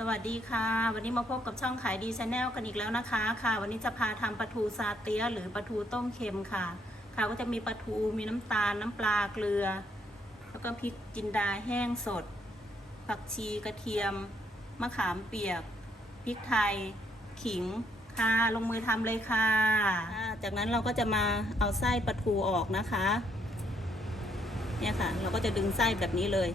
สวัสดีค่ะ วันนี้มาพบกับช่องขายดีชาแนลกันอีกแล้วนะคะค่ะ วันนี้จะพาทำปลาทูซาเตียหรือปลาทูต้มเค็มค่ะ ค่ะก็จะมีปลาทูมีน้ำตาลน้ำปลาเกลือ แล้วก็พริกจินดาแห้งสด ผักชีกระเทียม มะขามเปียกพริกไทย ขิงค่ะลงมือทำเลยค่ะ จากนั้นเราก็จะมาเอาไส้ปลาทูออกนะคะเนี่ยค่ะ เราก็จะดึงไส้แบบนี้เลย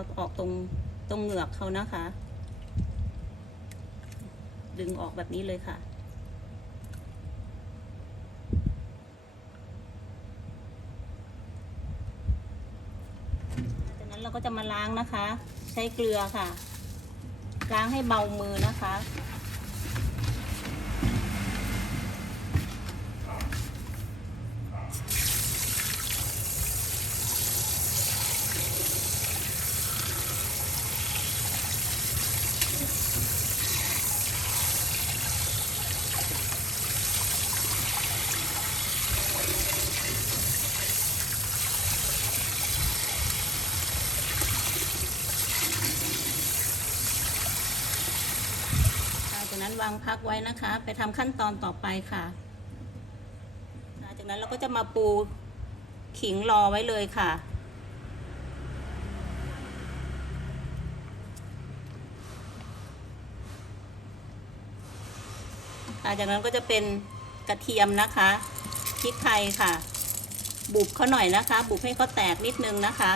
เอาออกตรงตรงเหงือกเขานะคะ ดึงออกแบบนี้เลยค่ะ จากนั้นเราก็จะมาล้างนะคะ ใช้เกลือค่ะ ล้างให้เบามือนะคะ จากนั้นวางพักไว้นะคะ ไปทำขั้นตอนต่อไปค่ะ จากนั้นเราก็จะมาปูขิงรอไว้เลยค่ะจากนั้นก็จะเป็นกระเทียมนะคะพริกไทยค่ะ บุบเขาหน่อยนะคะ บุบให้เขาแตกนิดนึงนะคะ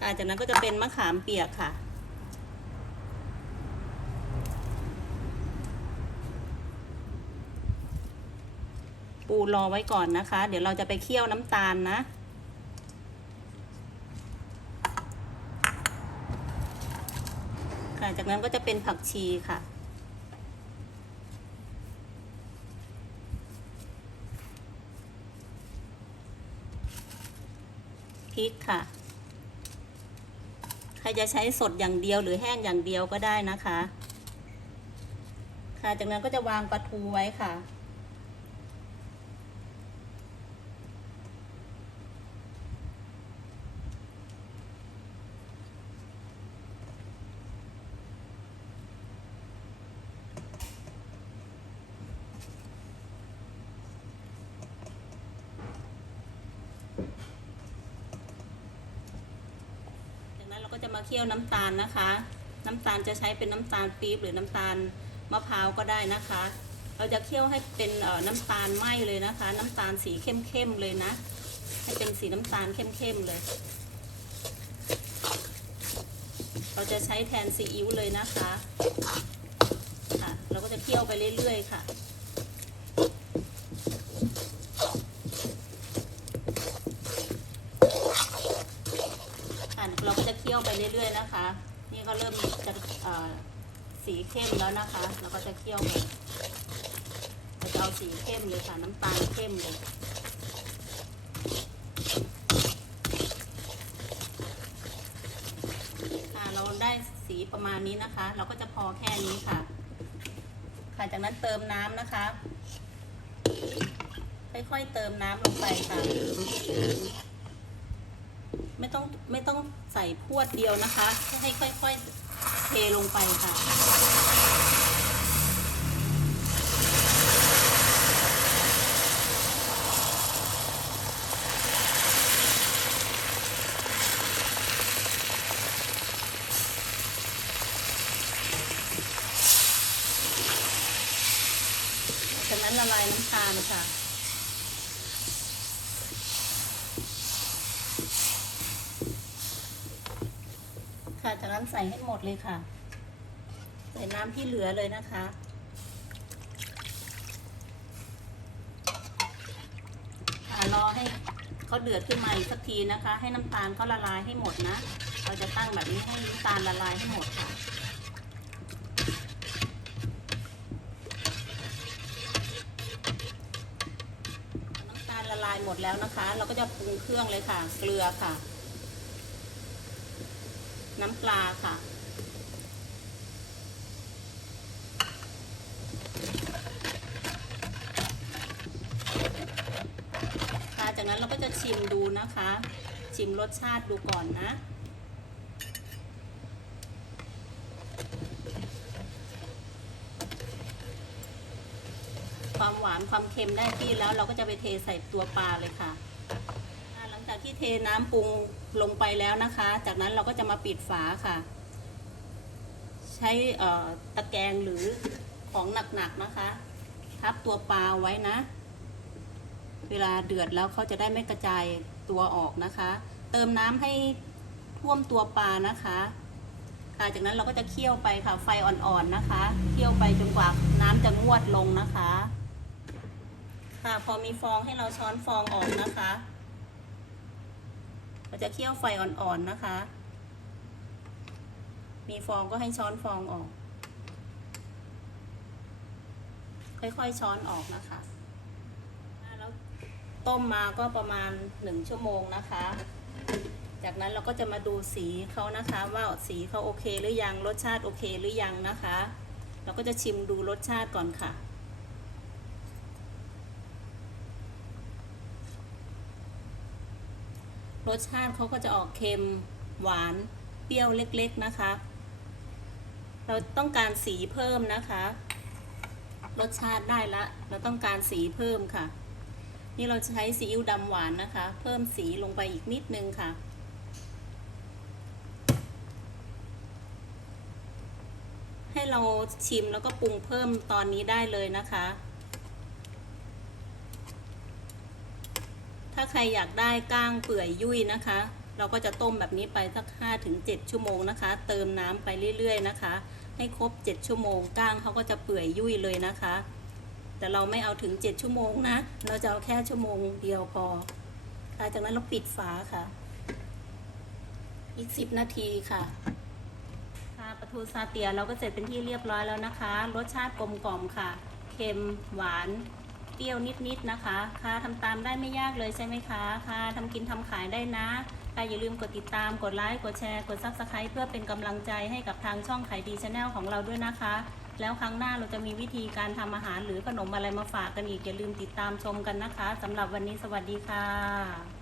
ค่ะจากนั้นก็จะเป็นมะขามเปียกค่ะ ปูรอไว้ก่อนนะคะ เดี๋ยวเราจะไปเคี่ยวน้ำตาลนะค่ะจากนั้นก็จะเป็นผักชีค่ะ พริกค่ะ ใครจะใช้สดอย่างเดียวหรือแห้งอย่างเดียวก็ได้นะคะ ค่ะ จากนั้นก็จะวางปลาทูไว้ค่ะ จากนั้นเราก็จะ มาเคี่ยวน้ำตาลนะคะ น้ำตาลจะใช้เป็นน้ำตาลปี๊บหรือน้ำตาลมะพร้าวก็ได้นะคะ เราจะเคี่ยวให้เป็นน้ำตาลไหมเลยนะคะ น้ำตาลสีเข้มๆเลยนะ ให้เป็นสีน้ำตาลเข้มๆเลย เราจะใช้แทนซีอิ๊วเลยนะคะค่ะเราก็จะเคี่ยวไปเรื่อยๆค่ะเราก็จะเคี่ ยวไปเรื่อยๆนะคะ นี่ก็เริ่มจะสีเข้มแล้วนะคะเราก็จะเคี่ยวไปเราจะเอาสีเข้มเลยค่ะ น้ำตาลเข้มเลยค่ะเราได้สีประมาณนี้นะคะ เราก็จะพอแค่นี้ค่ะ ค่ะจากนั้นเติมน้ำนะคะ ค่อยๆเติมน้ำลงไปค่ะ ไม่ต้องใส่พวดเดียวนะคะ ให้ค่อยๆเทลงไปค่ะ จากนั้นละลายน้ำตาลค่ะ ค่ะ จากนั้นใส่ให้หมดเลยค่ะ ใส่น้ำที่เหลือเลยนะคะ รอให้เขาเดือดขึ้นมาอีกสักทีนะคะ ให้น้ำตาลเขาละลายให้หมดนะ เราจะตั้งแบบนี้ให้น้ำตาลละลายให้หมดค่ะน้ำตาลละลายหมดแล้วนะคะ เราก็จะปรุงเครื่องเลยค่ะ เกลือค่ะ น้ำปลาค่ะ จากนั้นเราก็จะชิมดูนะคะ ชิมรสชาติดูก่อนนะความหวานความเค็มได้ที่แล้วเราก็จะไปเทใส่ตัวปลาเลยค่ะ จากที่เทน้ำปรุงลงไปแล้วนะคะ จากนั้นเราก็จะมาปิดฝาค่ะ ใช้ตะแกรงหรือของหนักๆนะคะ ทับตัวปลาไว้นะ เวลาเดือดแล้วเขาจะได้ไม่กระจายตัวออกนะคะ เติมน้ำให้ท่วมตัวปลานะคะค่ะจากนั้นเราก็จะเคี่ยวไปค่ะ ไฟอ่อนๆนะคะ เคี่ยวไปจนกว่าน้ำจะงวดลงนะคะ ค่ะพอมีฟองให้เราช้อนฟองออกนะคะ เราจะเคี่ยวไฟอ่อนๆนะคะ มีฟองก็ให้ช้อนฟองออก ค่อยๆช้อนออกนะคะแล้วต้มมาก็ประมาณหนึ่งชั่วโมงนะคะ จากนั้นเราก็จะมาดูสีเขานะคะว่าสีเขาโอเคหรือยังรสชาติโอเคหรือยังนะคะ เราก็จะชิมดูรสชาติก่อนค่ะ รสชาติเขาก็จะออกเค็มหวานเปรี้ยวเล็กๆนะคะ เราต้องการสีเพิ่มนะคะ รสชาติได้ละ เราต้องการสีเพิ่มค่ะ นี่เราใช้ซีอิ๊วดำหวานนะคะ เพิ่มสีลงไปอีกนิดนึงค่ะให้เราชิมแล้วก็ปรุงเพิ่มตอนนี้ได้เลยนะคะ ถ้าใครอยากได้ก้างเปื่อยยุ่ยนะคะ เราก็จะต้มแบบนี้ไปสัก5ถึง7ชั่วโมงนะคะ เติมน้ำไปเรื่อยๆนะคะ ให้ครบ 7 ชั่วโมงก้างเขาก็จะเปื่อยยุ่ยเลยนะคะ แต่เราไม่เอาถึง 7 ชั่วโมงนะ เราจะเอาแค่ชั่วโมงเดียวพอหลังจากนั้นเราปิดฝาค่ะ อีก 10 นาทีค่ะค่ะปลาทูซาเตียเราก็เสร็จเป็นที่เรียบร้อยแล้วนะคะ รสชาติกลมกล่อมค่ะ เค็มหวาน เปรี้ยวนิดๆนะคะ ค่ะทำตามได้ไม่ยากเลยใช่ไหมคะ ค่ะทำกินทำขายได้นะ ค่ะอย่าลืมกดติดตาม กดไลค์ กดแชร์ กดซับสไครต์เพื่อเป็นกำลังใจให้กับทางช่องขายดีชาแนลของเราด้วยนะคะ แล้วครั้งหน้าเราจะมีวิธีการทำอาหารหรือขนมอะไรมาฝากกันอีกอย่าลืมติดตามชมกันนะคะสำหรับวันนี้สวัสดีค่ะ